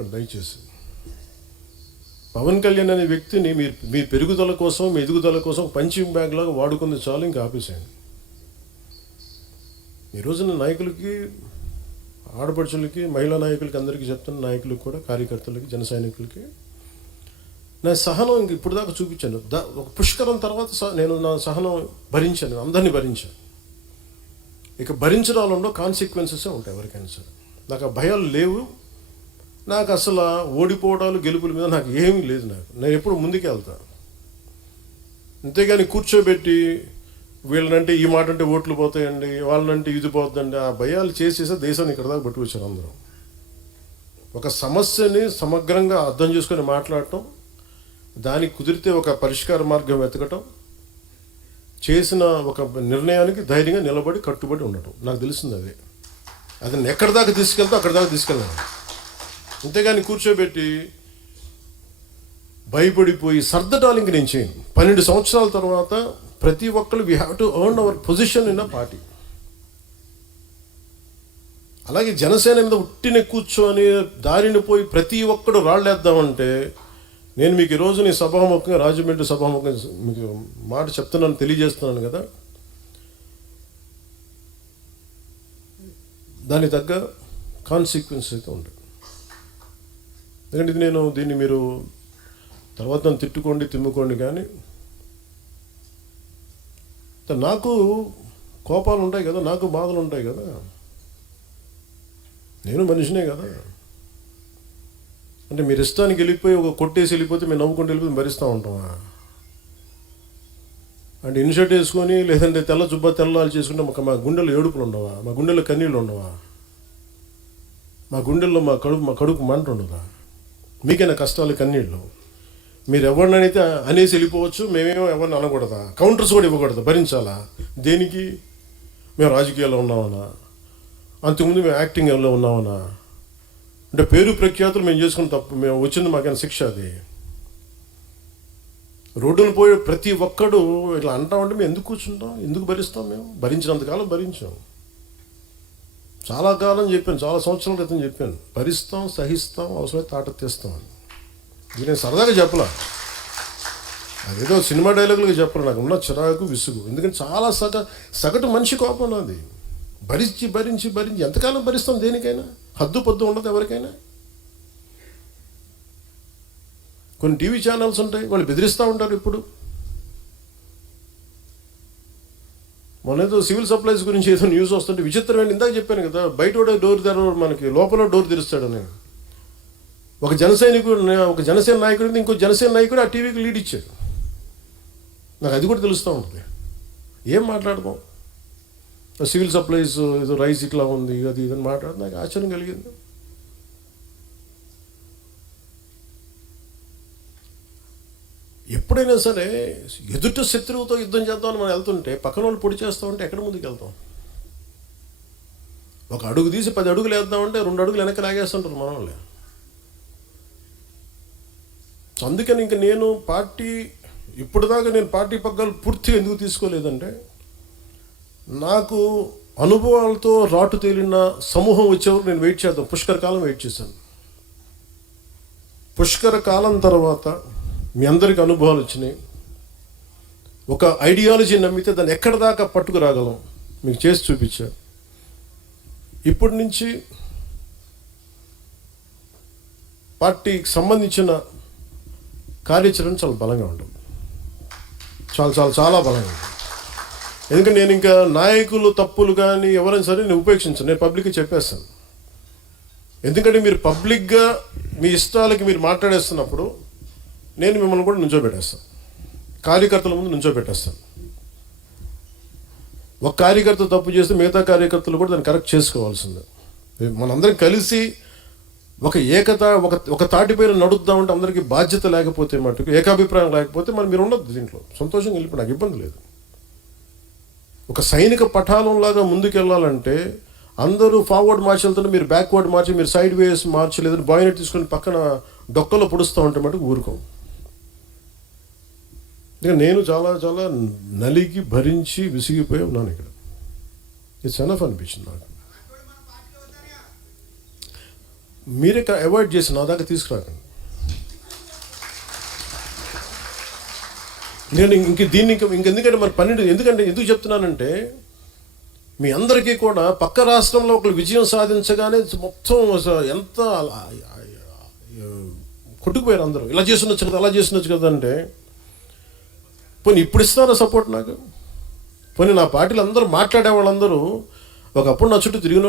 అనుకోండి దయచేసి. పవన్ కళ్యాణ్ అనే వ్యక్తిని మీ పెరుగుదల కోసం, మీ ఎదుగుదల కోసం పంచింగ్ బ్యాగ్ లాగా వాడుకుంది చాలు, ఇంకా ఆపేసేయండి. ఈ రోజున నాయకులకి, ఆడపడుచులకి, మహిళా నాయకులకి, అందరికీ చెప్తున్న నాయకులకు కూడా, కార్యకర్తలకి, జన సైనికులకి నా సహనం ఇంక ఇప్పుడు దాకా చూపించాను. ఒక పుష్కరం తర్వాత నేను నా సహనం భరించాను, అందరినీ భరించాను. ఇక భరించడంలో కాన్సిక్వెన్సెస్ ఉంటాయి ఎవరికైనా సరే. నాకు ఆ భయాలు లేవు. నాకు అసలు ఓడిపోవడాలు, గెలుపుల మీద నాకు ఏమీ లేదు. నేను ఎప్పుడు ముందుకే వెళ్తాను. అంతేగాని కూర్చోబెట్టి వీళ్ళనంటే ఈ మాట అంటే ఓట్లు పోతాయండి, వాళ్ళనంటే ఇది పోతుందండి, ఆ భయాలు చేసేసే దేశాన్ని ఇక్కడ దాకా పట్టుకొచ్చారు అందరూ. ఒక సమస్యని సమగ్రంగా అర్థం చేసుకొని మాట్లాడటం, దానికి కుదిరితే ఒక పరిష్కార మార్గం వెతకటం, చేసిన ఒక నిర్ణయానికి ధైర్యంగా నిలబడి కట్టుబడి ఉండటం, నాకు తెలిసింది అదే. అది ఎక్కడి దాకా తీసుకెళ్తా అక్కడి దాకా తీసుకెళ్ళాను. అంతేగాని కూర్చోబెట్టి భయపడిపోయి సర్దటాలు ఇంక నేను చేయను. 12 సంవత్సరాల తర్వాత ప్రతి ఒక్కరు we have to earn our position in a party. అలాగే జనసేన మీద ఉట్టిన కూర్చొని దారిని పోయి ప్రతి ఒక్కడు రాళ్ళేద్దామంటే, నేను మీకు ఈరోజు నీ సభాముఖంగా, రాజమండ్రి సభాముఖంగా మీకు మాట చెప్తున్నాను, తెలియజేస్తున్నాను కదా, దానికి తగ్గ కాన్సిక్వెన్స్ అయితే ఉంటుంది. ఎందుకంటే దీన్ని మీరు తర్వాత నన్ను తిట్టుకోండి, తిమ్ముకోండి, కానీ నాకు కోపాలు ఉంటాయి కదా, నాకు బాధలు ఉంటాయి కదా, నేను మనిషినే కదా. అంటే మీరు ఇష్టానికి వెళ్ళిపోయి ఒక కొట్టేసి వెళ్ళిపోతే మేము నవ్వుకుంటూ వెళ్ళిపోతే భరిస్తూ ఉంటామా? అంటే ఇన్షర్ట్ వేసుకొని, లేదంటే తెల్ల జుబ్బా తెల్లాలు చేసుకుంటే మా గుండెల్లో ఏడుపులు ఉండవా? మా గుండెల్లో కన్నీళ్ళు ఉండవా? మా గుండెల్లో మా కడుపు మంట ఉండదా? మీకైనా కష్టాలు, కన్నీళ్ళు. మీరు ఎవరినైతే అనేసి వెళ్ళిపోవచ్చు, మేమేమో ఎవరిని అనకూడదా? కౌంటర్స్ కూడా ఇవ్వకూడదు, భరించాలా? దేనికి? మేము రాజకీయాల్లో ఉన్నామన్నా, అంతకుముందు మేము యాక్టింగ్లో ఉన్నామన్నా, అంటే పేరు ప్రఖ్యాతులు మేము చేసుకున్న తప్పు, మేము వచ్చింది మాకైనా శిక్ష అది. రోడ్డును పోయి ప్రతి ఒక్కడు ఇట్లా అంటామంటే మేము ఎందుకు కూర్చుంటాం, ఎందుకు భరిస్తాం? మేము భరించినంతకాలం భరించాం. చాలా కాలం చెప్పాను, చాలా సంవత్సరాల క్రితం చెప్పాను, భరిస్తాం, సహిస్తాం, అవసరమైతే తాట తీస్తాం అని. ఇది నేను సరదాగా చెప్పలా, అదేదో సినిమా డైలాగులుగా చెప్పాలి. నాకు ఉన్న చిరాకు, విసుగు. ఎందుకంటే చాలా సగటు మనిషి కోపం నాది. భరించి భరించి భరించి ఎంతకాలం భరిస్తాం? దేనికైనా హద్దు పొద్దు ఉండదు ఎవరికైనా. కొన్ని టీవీ ఛానల్స్ ఉంటాయి, వాళ్ళు బెదిరిస్తూ ఉంటారు. ఇప్పుడు మొన్నేదో సివిల్ సప్లైస్ గురించి ఏదో న్యూస్ వస్తుంటే విచిత్రమైన, ఇందాక చెప్పాను కదా, బయట డోర్ తెరవడు, మనకి లోపల డోర్ తెరుస్తాడు. నేను ఒక జనసేన నాయకుడికి ఇంకో జనసేన నాయకుడు ఆ టీవీకి లీడ్ ఇచ్చాడు. నాకు అది కూడా తెలుస్తూ ఉంటుంది. ఏం మాట్లాడదాం? సివిల్ సప్లైస్ ఏదో రైస్ ఇట్లా ఉంది, అది ఇదని మాట్లాడితే నాకు ఆశ్చర్యం కలిగింది. ఎప్పుడైనా సరే ఎదుట శత్రువుతో యుద్ధం చేద్దామని మనం వెళ్తుంటే, పక్కన వాళ్ళు పొడి చేస్తామంటే ఎక్కడ ముందుకు వెళ్తాం? ఒక అడుగు తీసి 10 అడుగులు వేద్దామంటే 2 అడుగులు వెనక్కి లాగేస్తుంటారు మన వాళ్ళే. అందుకని ఇంక నేను ఇప్పటిదాకా నేను పార్టీ పగ్గాలు పూర్తిగా ఎందుకు తీసుకోలేదంటే, నాకు అనుభవాలతో రాటు తేలిన సమూహం వచ్చేవరకు నేను వెయిట్ చేద్దాం. పుష్కర కాలం వెయిట్ చేశాను. పుష్కర కాలం తర్వాత మీ అందరికీ అనుభవాలు వచ్చినాయి. ఒక ఐడియాలజీ నమ్మితే దాన్ని ఎక్కడి దాకా పట్టుకురాగలం మీకు చేసి చూపించా. ఇప్పటి నుంచి పార్టీకి సంబంధించిన కార్యాచరణ చాలా బలంగా ఉంటుంది. చాలా చాలా చాలా బలంగా ఉంటుంది. ఎందుకంటే నేను ఇంకా నాయకులు తప్పులు కానీ ఎవరైనా సరే నేను ఉపేక్షించాను. నేను పబ్లిక్గా చెప్పేస్తాను. ఎందుకంటే మీరు పబ్లిక్గా మీ ఇష్టాలకి మీరు మాట్లాడేస్తున్నప్పుడు నేను మిమ్మల్ని కూడా నుంచోబెట్టేస్తాను, కార్యకర్తల ముందు నుంచోబెట్టేస్తాను. ఒక కార్యకర్త తప్పు చేస్తే మిగతా కార్యకర్తలు కూడా దాన్ని కరెక్ట్ చేసుకోవాల్సిందే. మనందరం కలిసి ఒక తాటిపైన నడుద్దామంటే అందరికీ బాధ్యత లేకపోతే, మటుకు ఏకాభిప్రాయం లేకపోతే మీరు ఉండద్దు దీంట్లో. సంతోషంగా వెళ్ళిపోయి నాకు ఇబ్బంది లేదు. ఒక సైనిక పఠాలంలాగా ముందుకు వెళ్ళాలంటే అందరూ ఫార్వర్డ్ మార్చి వెళ్తుంటే మీరు బ్యాక్వర్డ్ మార్చి, మీరు సైడ్ వేస్ మార్చి, లేదంటే బాయినెట్ తీసుకొని పక్కన డొక్కలో పొడుస్తూ ఉంటే మటుకు ఊరుకోం. ఇక నేను చాలా చాలా నలిగి భరించి విసిగిపోయి ఉన్నాను ఇక్కడ. ఇట్స్ ఎనఫ్ అనిపించింది నాకు. మీరే అవాయిడ్ చేసి నా దాకా తీసుకురాకండి. నేను దీన్ని ఇంకెందుకంటే మరి 12 ఎందుకు చెప్తున్నానంటే, మీ అందరికీ కూడా పక్క రాష్ట్రంలో ఒకరు విజయం సాధించగానే మొత్తం ఎంత కొట్టుకుపోయారు అందరూ. ఇలా చేస్తుండొచ్చు కదా, అలా చేస్తుండొచ్చు కదా అంటే, పోనీ ఇప్పుడు ఇస్తారా సపోర్ట్ నాకు? పోనీ నా పార్టీలు అందరూ మాట్లాడే వాళ్ళందరూ ఒకప్పుడు నా చుట్టూ తిరిగిన